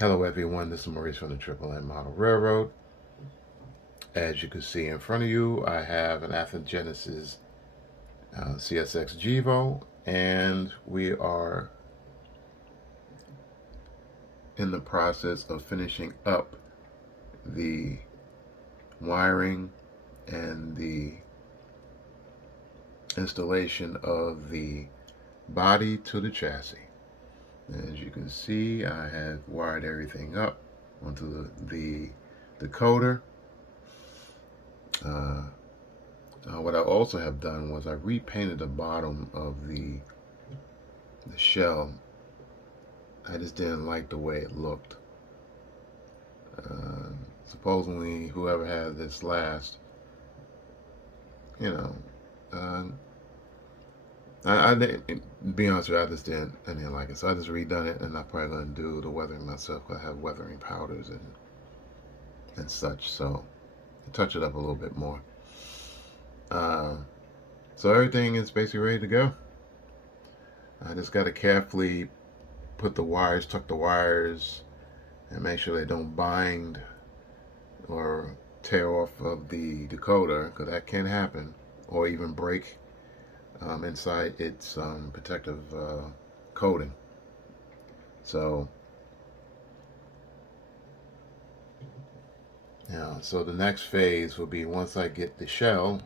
Hello everyone, this is Maurice from the Triple M Model Railroad. As you can see in front of you, I have an Athearn Genesis CSX GEVO, and we are in the process of finishing up the wiring and the installation of the body to the chassis. As you can see, I have wired everything up onto the decoder. What I also have done was I repainted the bottom of the shell. I just didn't like the way it looked. Supposedly, whoever had this last, you know, I didn't, be honest with you, I didn't like it. So I just redone it, and I'm probably going to do the weathering myself. I have weathering powders and such, so touch it up a little bit more. So everything is basically ready to go. I just got to carefully put the wires, tuck the wires, and make sure they don't bind or tear off of the decoder, because that can happen, or even break inside its protective coating. So, so the next phase will be, once I get the shell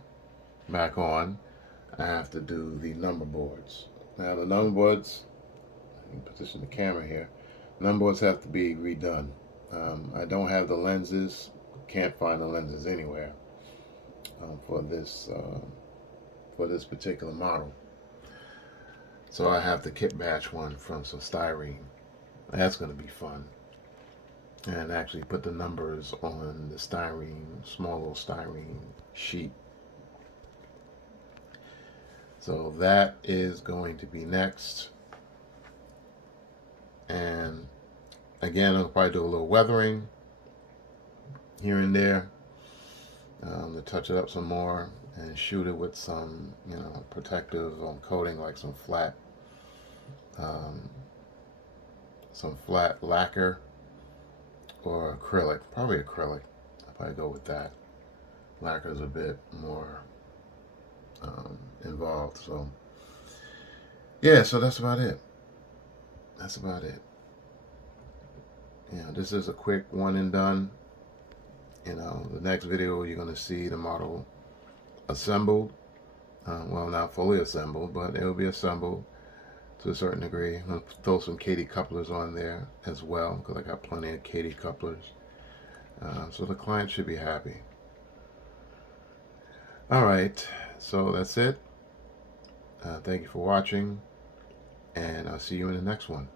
back on, I have to do the number boards. Now the number boards, I can position the camera here. Number boards have to be redone. I don't have the lenses, can't find the lenses anywhere for this particular model. So I have to kit batch one from some styrene. That's going to be fun. And actually put the numbers on the styrene, small little styrene sheet. So that is going to be next. And again, I'll probably do a little weathering here and there to touch it up some more and shoot it with some, protective coating, like some flat lacquer or acrylic. Probably acrylic. I'll probably go with that. Lacquer is a bit more involved. So yeah, so that's about it. That's about it. This is a quick one and done. The next video you're going to see the model assembled. Well, not fully assembled, but it will be assembled to a certain degree. I'm going to throw some Katy couplers on there as well, because I got plenty of Katy couplers. So the client should be happy. Alright, so that's it. Thank you for watching, and I'll see you in the next one.